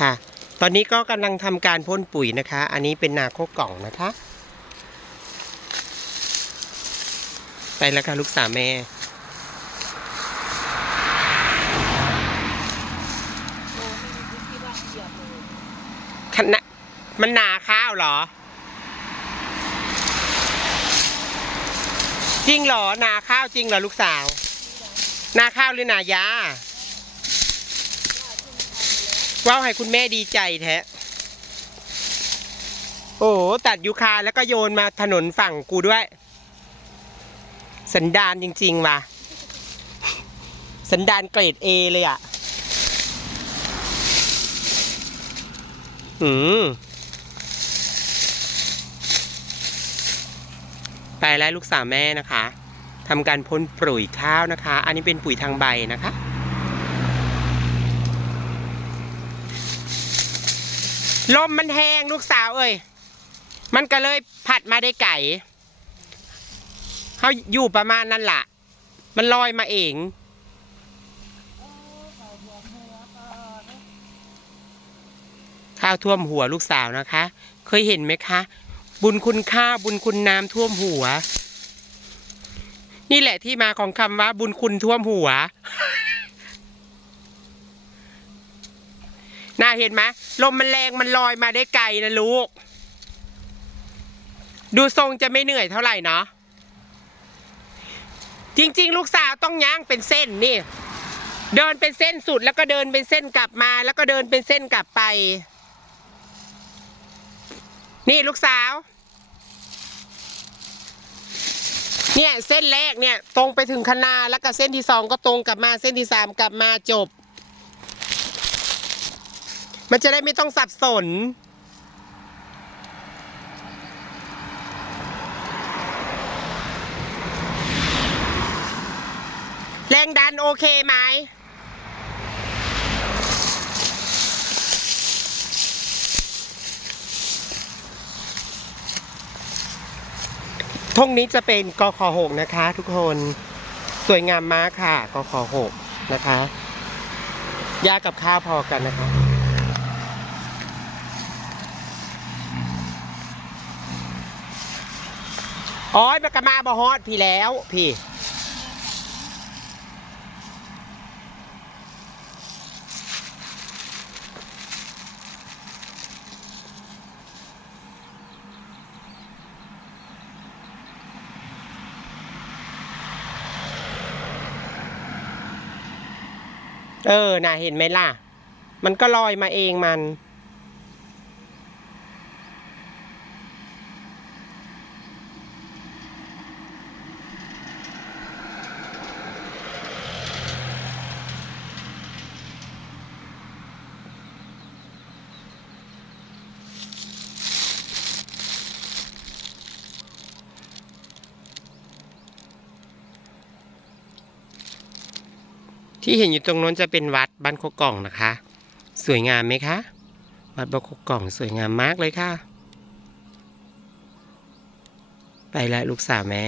ค่ะ ตอนนี้ก็กำลังทำการพ่นปุ๋ยนะคะ อันนี้เป็นนาโคกล่องนะคะ ไปแล้วค่ะลูกสาวแม่คณะมันนาข้าวเหรอ จริงเหรอ นาข้าวจริงเหรอลูกสาว นาข้าวหรือนายา ว้าวให้คุณแม่ดีใจแท้ โอ้โหตัดยูคาแล้วก็โยนมาถนนฝั่งกูด้วย สันดานจริง ๆ ว่ะ สันดานเกรดเอเลยอะ อืมไปแล้วลูกสาวแม่นะคะทำการพ่นปุ๋ยข้าวนะคะ อันนี้เป็นปุ๋ยทางใบนะคะ ลมมันแห้งลูกสาวเอ้ยมันก็เลยผัดมาได้ไก่เขาอยู่ประมาณนั้นล่ะ มันลอยมาเองข้าวท่วมหัวลูกสาวนะคะ เคยเห็นไหมคะ บุญคุณข้าบุญคุณน้ำท่วมหัว นี่แหละที่มาของคำว่าบุญคุณท่วมหัว น่าเห็นไหมลมมันแรงมันลอยมาได้ไกลนะลูก ดูทรงจะไม่เหนื่อยเท่าไหร่เนาะจริง ๆ ลูกสาวต้องย่างเป็นเส้นนี่ เดินเป็นเส้นสุดแล้วก็เดินเป็นเส้นกลับมา แล้วก็เดินเป็นเส้นกลับไป นี่ลูกสาว เนี่ยเส้นแรกเนี่ยตรงไปถึงคณาแล้วก็เส้นที่สองก็ตรงกลับมาเส้นที่สามกลับมาจบ มันจะได้ไม่ต้องสับสน แรงดันโอเคไหมทงนี้จะเป็นกขหกนะคะ ทุกคนสวยงามมากค่ะกขหกนะคะยากับข้าวพอกันนะคะ อ๋อยมันก็มาบอฮอดพี่แล้ว พี่ เออ น่ะ เห็นไหมล่ะ มันก็ลอยมาเองมัน ที่เห็นอยู่ตรงนั้นจะเป็นวัดบ้านโคกล่องนะคะ สวยงามไหมคะ วัดบ้านโคกล่องสวยงามมากเลยค่ะ ไปแล้วลูกสาวแม่